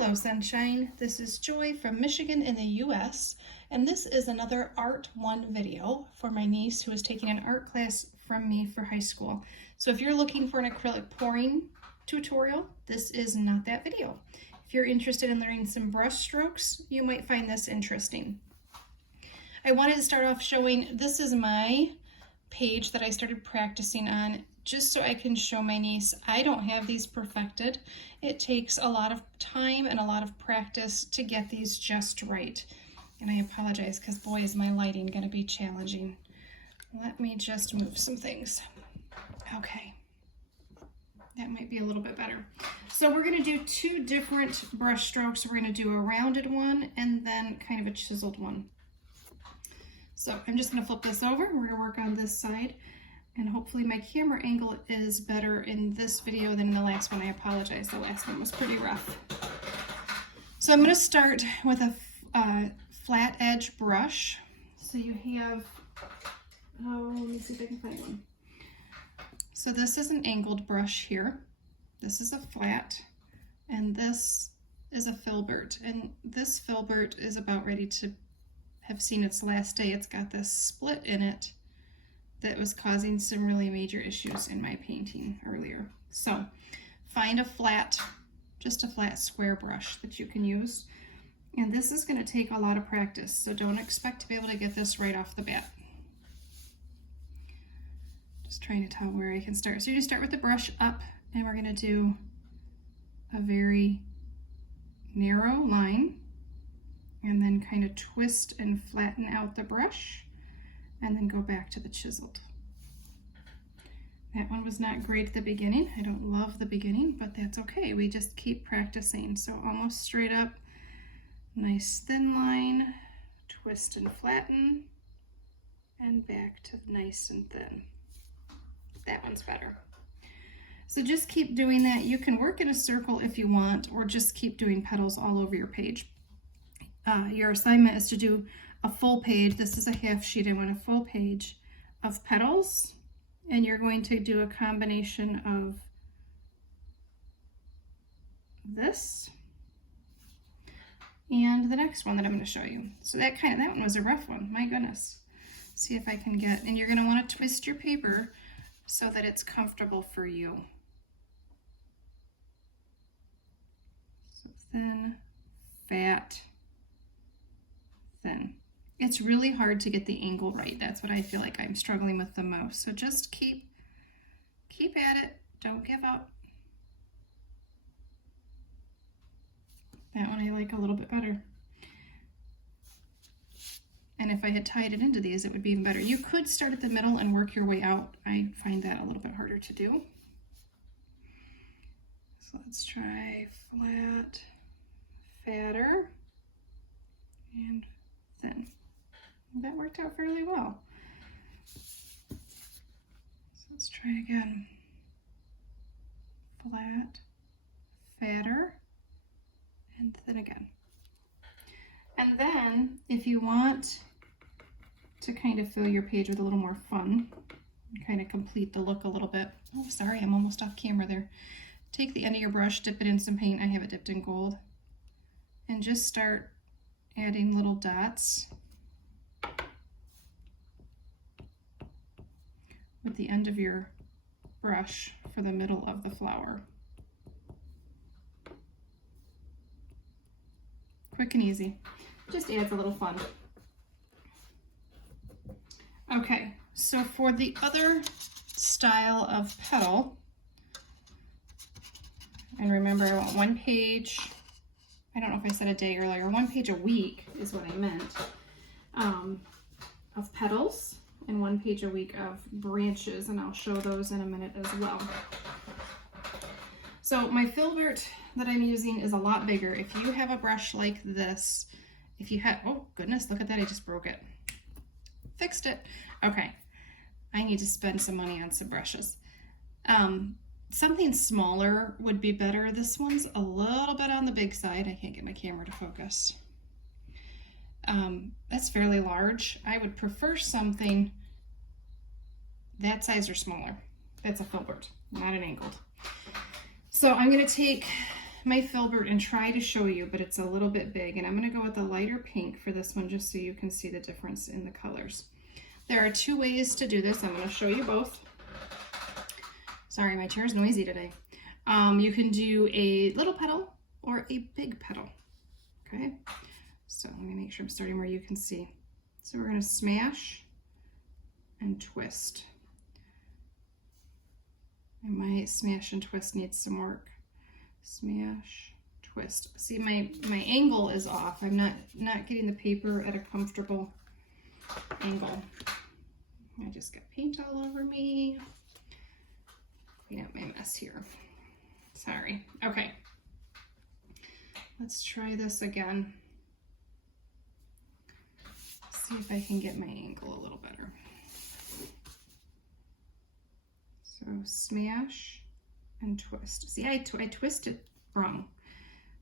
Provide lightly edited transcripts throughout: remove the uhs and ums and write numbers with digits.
Hello Sunshine, this is Joy from Michigan in the US, and this is another Art 1 video for my niece who is taking an art class from me for high school. So if you're looking for an acrylic pouring tutorial, this is not that video. If you're interested in learning some brush strokes, you might find this interesting. I wanted to start off showing, this is my page that I started practicing on just so I can show my niece I don't have these perfected. It takes a lot of time and a lot of practice to get these just right. And I apologize because boy is my lighting going to be challenging. Let me just move some things. Okay, that might be a little bit better. So we're going to do two different brush strokes. We're going to do a rounded one and then kind of a chiseled one. So I'm just going to flip this over. We're going to work on this side. And hopefully my camera angle is better in this video than in the last one. I apologize, the last one was pretty rough. So I'm going to start with a flat edge brush. So you have, let me see if I can find one. So this is an angled brush here. This is a flat, and this is a filbert. And this filbert is about ready to have seen its last day. It's got this split in it that was causing some really major issues in my painting earlier. So find a flat, just a flat square brush that you can use. And this is going to take a lot of practice, so don't expect to be able to get this right off the bat. Just trying to tell where I can start. So you just start with the brush up, and we're going to do a very narrow line, and then kind of twist and flatten out the brush, and then go back to the chiseled. That one was not great at the beginning. I don't love the beginning, but that's okay. We just keep practicing. So almost straight up, nice thin line, twist and flatten, and back to nice and thin. That one's better. So just keep doing that. You can work in a circle if you want, or just keep doing petals all over your page. Your assignment is to do a full page. This is a half sheet. I want a full page of petals, and you're going to do a combination of this and the next one that I'm going to show you. So that one was a rough one. My goodness. See if I can get, and you're going to want to twist your paper so that it's comfortable for you. So thin, fat, thin. It's really hard to get the angle right. That's what I feel like I'm struggling with the most. So just keep at it. Don't give up. That one I like a little bit better. And if I had tied it into these, it would be even better. You could start at the middle and work your way out. I find that a little bit harder to do. So let's try flat, fatter, and thin. That worked out fairly well. So let's try again. Flat, fatter, and thin again. And then if you want to kind of fill your page with a little more fun, kind of complete the look a little bit. Oh, sorry, I'm almost off camera there. Take the end of your brush, dip it in some paint. I have it dipped in gold. And just start adding little dots with the end of your brush for the middle of the flower. Quick and easy. Just adds a little fun. Okay, so for the other style of petal, and remember I want one page, I don't know if I said a day earlier, one page a week is what I meant, of petals, and one page a week of branches, and I'll show those in a minute as well. So my filbert that I'm using is a lot bigger. If you have a brush like this, if you have, oh goodness, look at that, I just broke it. Fixed it. Okay, I need to spend some money on some brushes. Something smaller would be better. This one's a little bit on the big side. I can't get my camera to focus. That's fairly large. I would prefer something that size or smaller. That's a filbert, not an angled. So I'm going to take my filbert and try to show you, but it's a little bit big, and I'm going to go with a lighter pink for this one just so you can see the difference in the colors. There are two ways to do this. I'm going to show you both. Sorry, my chair's noisy today. You can do a little petal or a big petal, okay? So let me make sure I'm starting where you can see. So we're going to smash and twist. And my smash and twist needs some work. Smash, twist. See, my angle is off. I'm not getting the paper at a comfortable angle. I just got paint all over me. Clean up my mess here. Sorry. Okay. Let's try this again. See if I can get my angle a little better. So smash and twist. See, I twisted wrong.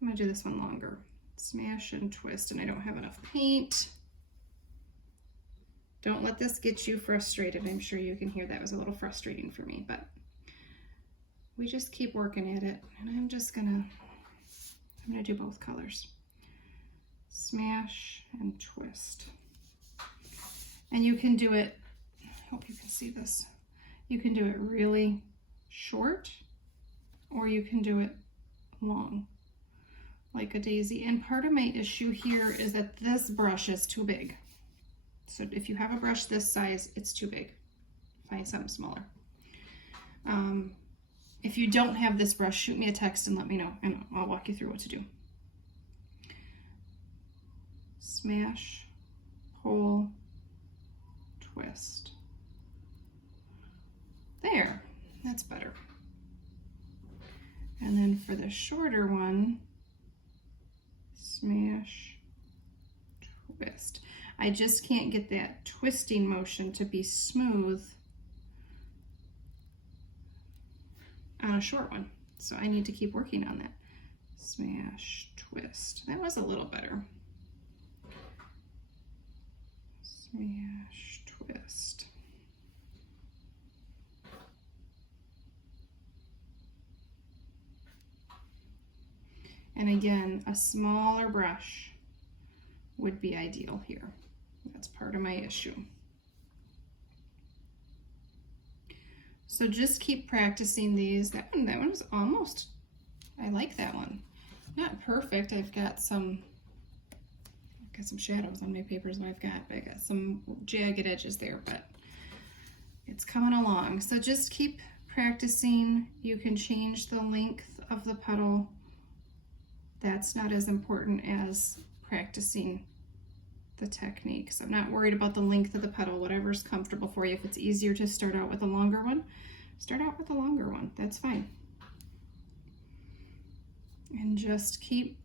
I'm gonna do this one longer. Smash and twist, and I don't have enough paint. Don't let this get you frustrated. I'm sure you can hear that was a little frustrating for me, but we just keep working at it. And I'm gonna do both colors. Smash and twist. And you can do it, I hope you can see this. You can do it really short, or you can do it long, like a daisy. And part of my issue here is that this brush is too big. So if you have a brush this size, it's too big. Find something smaller. If you don't have this brush, shoot me a text and let me know, and I'll walk you through what to do. Smash, pull, twist. There, that's better. And then for the shorter one, smash, twist. I just can't get that twisting motion to be smooth on a short one. So I need to keep working on that. Smash, twist. That was a little better. Smash, twist. And again, a smaller brush would be ideal here. That's part of my issue. So just keep practicing these. That one is almost, I like that one. Not perfect. I've got some shadows on my papers that I've got, but I got some jagged edges there, but it's coming along. So just keep practicing. You can change the length of the petal. That's not as important as practicing the technique. So I'm not worried about the length of the petal, whatever's comfortable for you. If it's easier to start out with a longer one, start out with a longer one. That's fine. And just keep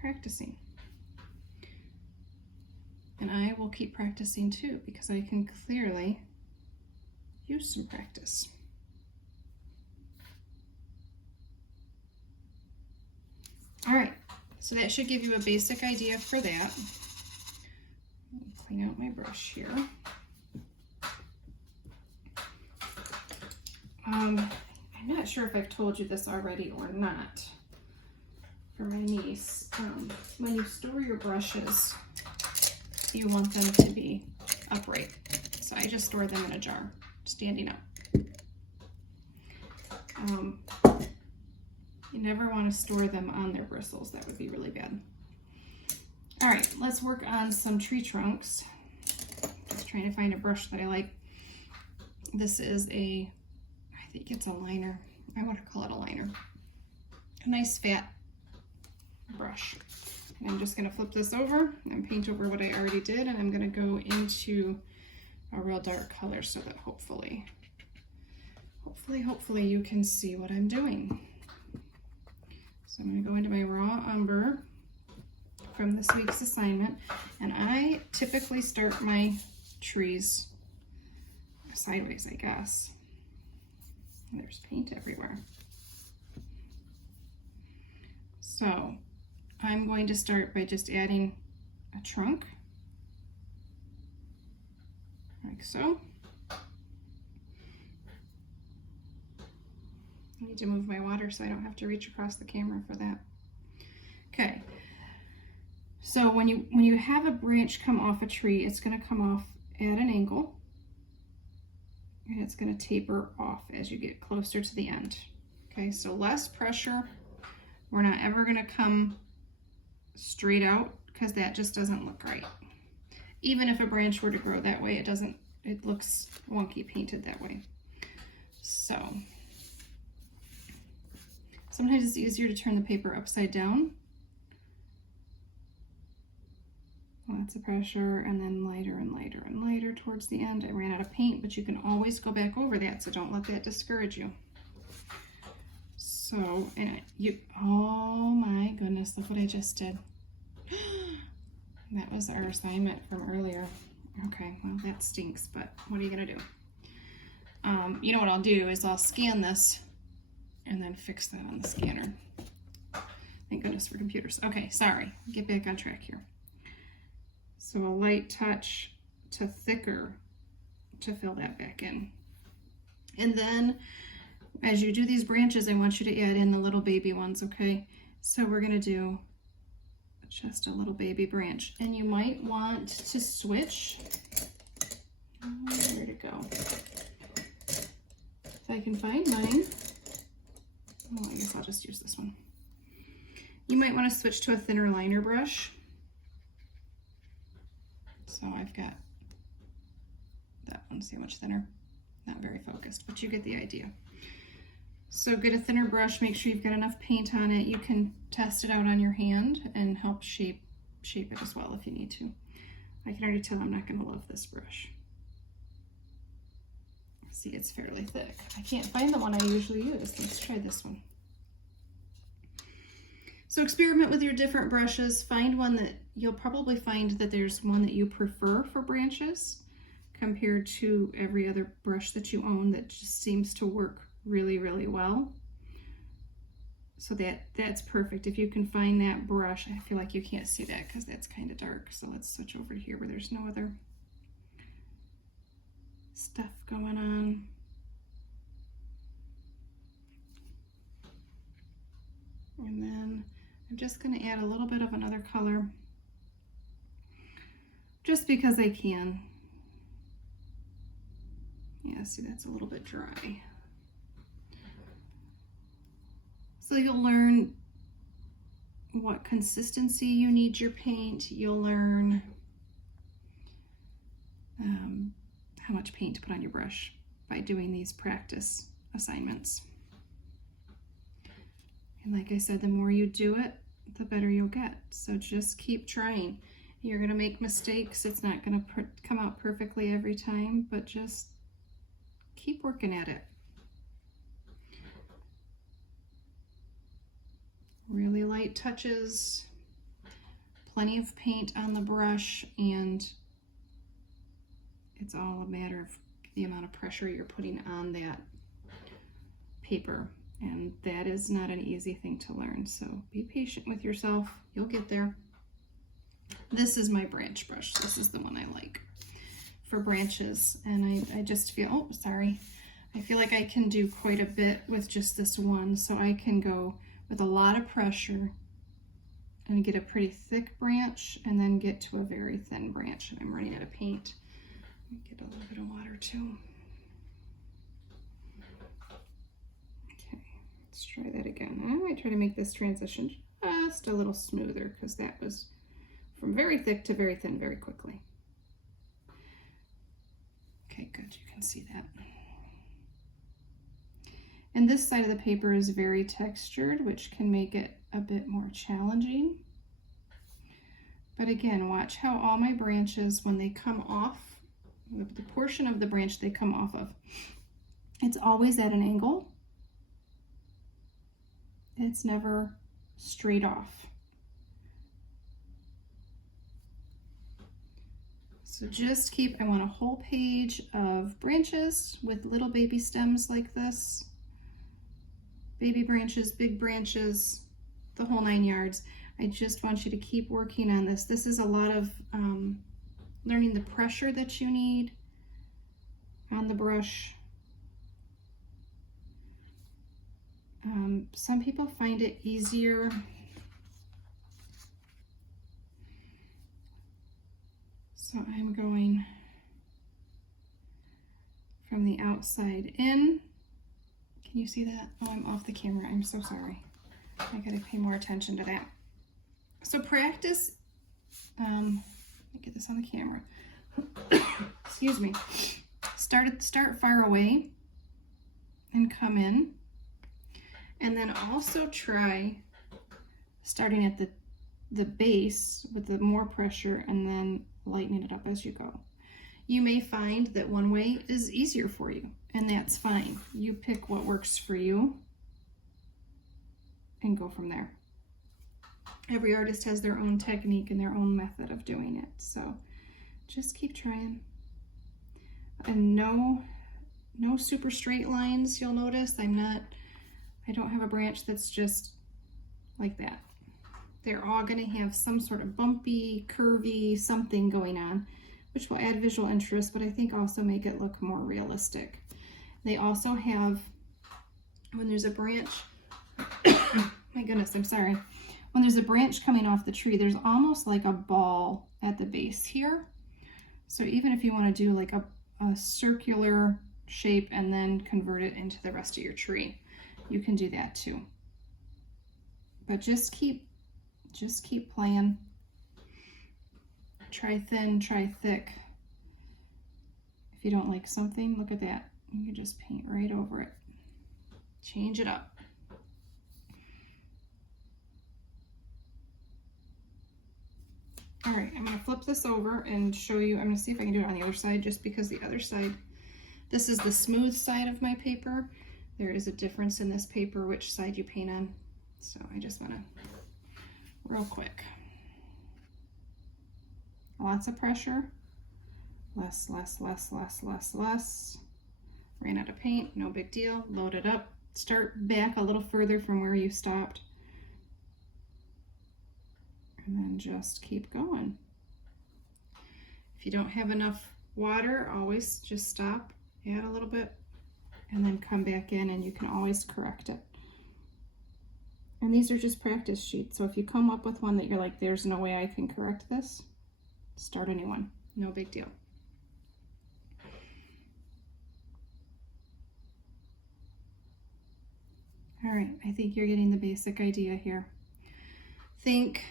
practicing. And I will keep practicing too, because I can clearly use some practice. All right, so that should give you a basic idea for that. Clean out my brush here. I'm not sure if I've told you this already or not for my niece. When you store your brushes, you want them to be upright. So I just store them in a jar, standing up. You never want to store them on their bristles. That would be really bad. All right, let's work on some tree trunks. Just trying to find a brush that I like. This is I think it's a liner. I want to call it a liner. A nice fat brush. And I'm just going to flip this over and paint over what I already did, and I'm going to go into a real dark color so that hopefully you can see what I'm doing. So I'm going to go into my raw umber from this week's assignment, and I typically start my trees sideways, I guess. And there's paint everywhere. So I'm going to start by just adding a trunk, like so. I need to move my water so I don't have to reach across the camera for that. Okay, so when you have a branch come off a tree, it's going to come off at an angle, and it's going to taper off as you get closer to the end. Okay, so less pressure. We're not ever going to come straight out because that just doesn't look right. Even if a branch were to grow that way, it looks wonky painted that way. So sometimes it's easier to turn the paper upside down. Lots of pressure, and then lighter and lighter and lighter towards the end. I ran out of paint, but you can always go back over that, so don't let that discourage you. So, oh my goodness, look what I just did. That was our assignment from earlier. Okay, well that stinks, but what are you gonna do? You know what I'll do is I'll scan this and then fix that on the scanner. Thank goodness for computers. Okay, sorry, get back on track here. So a light touch to thicker to fill that back in. And then as you do these branches, I want you to add in the little baby ones, okay? So we're gonna do just a little baby branch. And you might want to switch. Where to go? If I can find mine. Oh, I guess I'll just use this one. You might want to switch to a thinner liner brush. So I've got that one, see how much thinner? Not very focused, but you get the idea. So get a thinner brush, make sure you've got enough paint on it. You can test it out on your hand and help shape it as well if you need to. I can already tell I'm not going to love this brush. See, it's fairly thick. I can't find the one I usually use. Let's try this one. So experiment with your different brushes. Find one that you'll probably find that there's one that you prefer for branches compared to every other brush that you own that just seems to work really, really well. So that's perfect. If you can find that brush, I feel like you can't see that because that's kind of dark. So let's switch over here where there's no other stuff going on. And then I'm just going to add a little bit of another color just because I can. Yeah, see, that's a little bit dry. So you'll learn what consistency you need your paint. You'll learn how much paint to put on your brush by doing these practice assignments. And like I said, the more you do it, the better you'll get. So just keep trying. You're going to make mistakes. It's not going to come out perfectly every time, but just keep working at it. Really light touches, plenty of paint on the brush, and it's all a matter of the amount of pressure you're putting on that paper. And that is not an easy thing to learn, so be patient with yourself. You'll get there. This is my branch brush. This is the one I like for branches, and I just feel, oh, sorry. I feel like I can do quite a bit with just this one, so I can go with a lot of pressure and get a pretty thick branch and then get to a very thin branch. And I'm running out of paint. Get a little bit of water too. Okay, let's try that again. I might try to make this transition just a little smoother because that was from very thick to very thin very quickly. Okay, good, you can see that. And this side of the paper is very textured, which can make it a bit more challenging. But again, watch how all my branches, when they come off, the portion of the branch they come off of, it's always at an angle. It's never straight off. So just keep, I want a whole page of branches with little baby stems like this. Baby branches, big branches, the whole 9 yards. I just want you to keep working on this. This is a lot of learning the pressure that you need on the brush. Some people find it easier so I'm going from the outside in. Can you see that? Oh, I'm off the camera. I'm so sorry. I gotta pay more attention to that. So practice, let me get this on the camera. Excuse me. Start far away and come in. And then also try starting at the base with the more pressure and then lightening it up as you go. You may find that one way is easier for you, and that's fine. You pick what works for you and go from there. Every artist has their own technique and their own method of doing it, so just keep trying. And no super straight lines, you'll notice. I don't have a branch that's just like that. They're all going to have some sort of bumpy, curvy, something going on, which will add visual interest, but I think also make it look more realistic. They also have, when there's a branch, my goodness, I'm sorry. When there's a branch coming off the tree, there's almost like a ball at the base here. So even if you want to do like a circular shape and then convert it into the rest of your tree, you can do that too. But just keep playing. Try thin, try thick. If you don't like something, look at that. You can just paint right over it. Change it up. All right, I'm gonna flip this over and show you. I'm gonna see if I can do it on the other side, just because the other side, this is the smooth side of my paper. There is a difference in this paper which side you paint on. So I just wanna, real quick. Lots of pressure. Less. Ran out of paint, no big deal. Load it up. Start back a little further from where you stopped. And then just keep going. If you don't have enough water, always just stop, add a little bit, and then come back in, and you can always correct it. And these are just practice sheets, so if you come up with one that you're like, there's no way I can correct this, start a new one. No big deal. All right, I think you're getting the basic idea here. Think,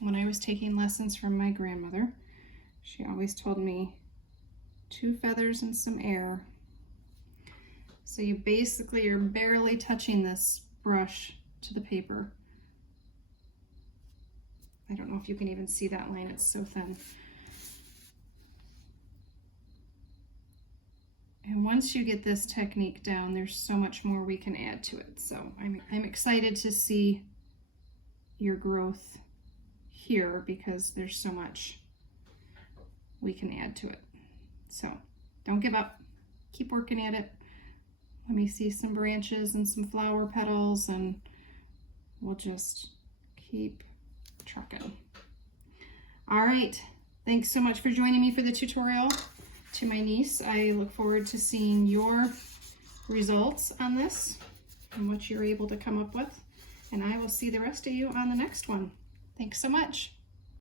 when I was taking lessons from my grandmother, she always told me 2 feathers and some air. So you basically are barely touching this brush to the paper. I don't know if you can even see that line, it's so thin. And once you get this technique down, there's so much more we can add to it. So I'm excited to see your growth here, because there's so much we can add to it. So don't give up, keep working at it. Let me see some branches and some flower petals, and we'll just keep trucking. All right, thanks so much for joining me for the tutorial. To my niece, I look forward to seeing your results on this and what you're able to come up with, and I will see the rest of you on the next one. Thanks so much.